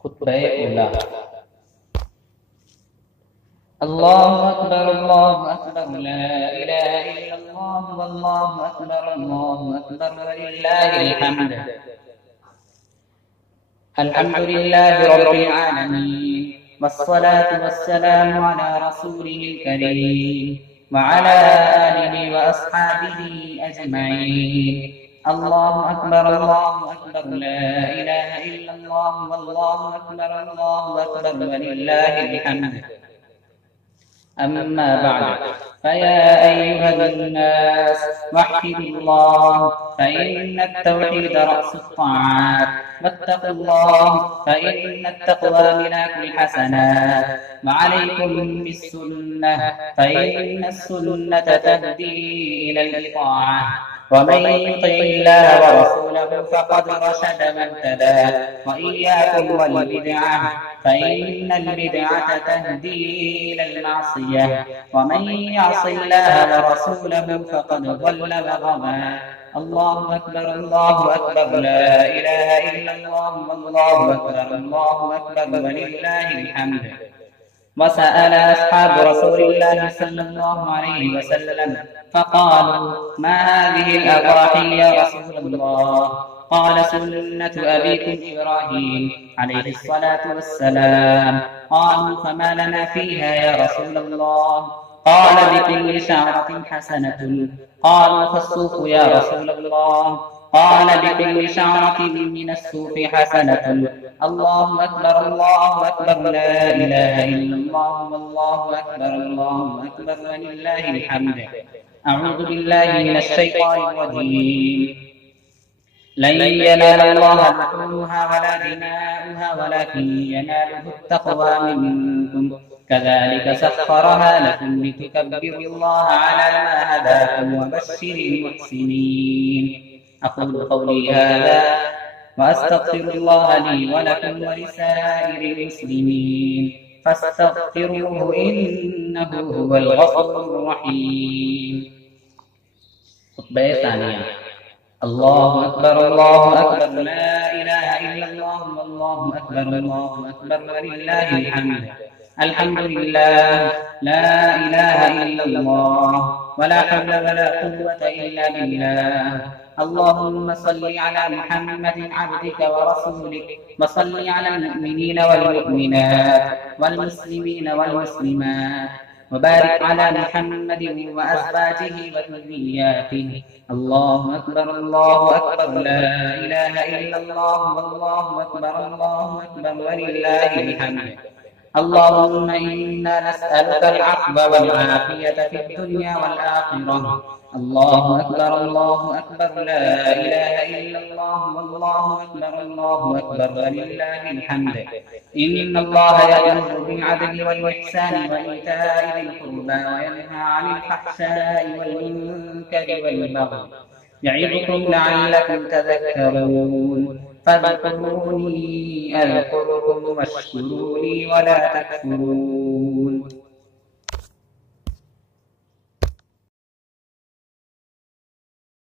खुतबे उला। الله أكبر الله أكبر لا إله إلا الله والله أكبر ولله الحمد. الحمد لله رب العالمين والصلاة والسلام على رسوله الكريم وعلى آله وأصحابه أجمعين. الله أكبر لا إله إلا الله والله أكبر ولله الحمد. أما بعد، فيا أيها الناس وحدوا الله فإن التوحيد رأس الطاعات، واتقوا الله فإن التقوى ملاك الحسنات، وعليكم بالسنة فإن السنة تهدي إلى الإطاعة، ومن يطع الله ورسوله فقد رشد واهتدى. وإياكم والبدعة فإن البدعة تهدي إلى المعصية، ومن يعص الله ورسوله فقد ضل وغوى. الله أكبر لا إله إلا الله والله أكبر ولله الحمد. وسأل أصحاب رسول الله صلى الله عليه وسلم فقالوا: ما هذه الأضاحي يا رسول الله؟ قال: سنة أبيكم إبراهيم عليه الصلاة والسلام. قالوا: فما لنا فيها يا رسول الله؟ قال: بكل شعرة حسنة. قالوا: فالصوف يا رسول الله؟ قال: بكل شعرة من الصوف حسنة. الله أكبر لا إله إلا الله والله أكبر ولله الحمد. أعوذ بالله من الشيطان الرجيم. لن ينال الله لحومها ولا دماؤها ولكن يناله التقوى منكم. كذلك سخرها لكم لتكبروا الله على ما هداكم وبشر المحسنين. أقول قولي هذا وأستغفر الله لي ولكم ولسائر المسلمين فاستغفروه إنه هو الغفور الرحيم. خطبة ثانية. الله أكبر لا إله إلا الله والله أكبر ولله الحمد. الحمد لله لا إله إلا الله ولا حول ولا قوة إلا بالله. اللهم صل على محمد عبدك ورسولك وصل على المؤمنين والمؤمنات والمسلمين والمسلمات وبارك على محمد وأزواجه وذرياته. الله أكبر لا إله إلا الله والله أكبر ولله الحمد. اللهم إنا نسألك العفو والعافية في الدنيا والآخرة. الله أكبر لا إله إلا الله والله أكبر ولله الحمد. إن الله يأمر بالعدل والإحسان وإيتاء ذي القربى وينهى عن الفحشاء والمنكر والبغي يعظكم لعلكم تذكرون. فاذكروني أذكركم واشكروا لي ولا تكفرون.